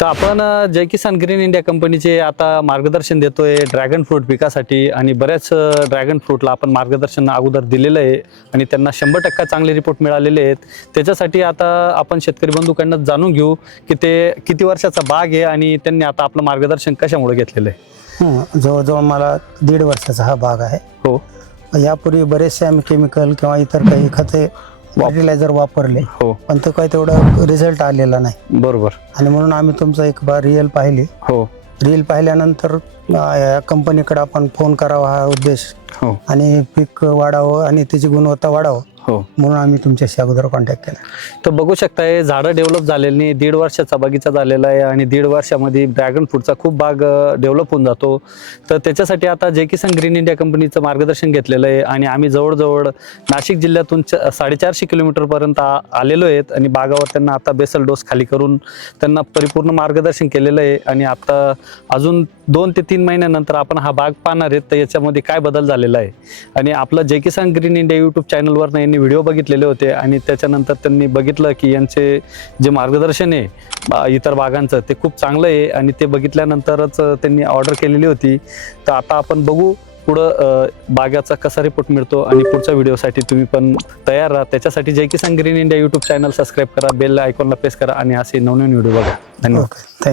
तर आपण जय Kisan green India कंपनीचे आता मार्गदर्शन देतोय ड्रॅगन फ्रूट पिकासाठी आणि बऱ्याच ड्रॅगन फ्रूटला आपण मार्गदर्शन अगोदर दिलेलं आहे आणि त्यांना 100% चांगले रिपोर्ट मिळालेले आहेत. त्याच्यासाठी आता आपण शेतकरी बंधूकडनं जाणून घेऊ की ते किती वर्षाचा बाग आहे आणि त्यांनी आता आपलं मार्गदर्शन कशामुळे घेतलेलं आहे. जवळजवळ मला 1.5 वर्षाचा हा बाग आहे. हो, यापूर्वी बरेचसे आम्ही केमिकल किंवा इतर काही खते फर्टिलायझर वापरले, हो, पण तो काही तेवढा रिझल्ट आलेला नाही. बरोबर. आणि म्हणून आम्ही तुमचा एक बार रील पाहिली. हो, रील पाहिल्यानंतर या कंपनीकडे आपण फोन करावा हा उद्देश, हो, आणि पीक वाढावं आणि त्याची गुणवत्ता वाढावं हो. म्हणून आम्ही तुमच्याशी अगोदर कॉन्टॅक्ट केला. तर बघू शकताय झाडं डेव्हलप झालेली नाही. 1.5 वर्षाचा बगीचा झालेला आहे आणि 1.5 वर्षामध्ये ड्रॅगन फ्रूटचा खूप बाग डेव्हलप होऊन जातो. तर त्याच्यासाठी आता जय किसान ग्रीन इंडिया कंपनीचं मार्गदर्शन घेतलेलं आहे आणि आम्ही जवळजवळ नाशिक जिल्ह्यातून 450 किलोमीटरपर्यंत आलेलो आहेत आणि बागावर त्यांना आता बेसल डोस खाली करून त्यांना परिपूर्ण मार्गदर्शन केलेलं आहे. आणि आता अजून 2 ते 3 महिन्यानंतर आपण हा बाग पाहणार आहेत तर याच्यामध्ये काय बदल झालेला आहे. आणि आपलं जय किसान ग्रीन इंडिया यूट्यूब चॅनलवर यांनी व्हिडिओ बघितलेले होते आणि त्याच्यानंतर त्यांनी बघितलं की यांचे जे मार्गदर्शन आहे इतर बागांचं ते खूप चांगलं आहे आणि ते बघितल्यानंतरच त्यांनी ऑर्डर केलेली होती. तर आता आपण बघू पुढं बागाचा कसा रिपोर्ट मिळतो आणि पुढच्या व्हिडिओसाठी तुम्ही पण तयार राहा. त्याच्यासाठी Jai Kisan green India YouTube channel subscribe करा, बेल आयकॉनला प्रेस करा आणि असे नवनवीन व्हिडिओ बघा. धन्यवाद.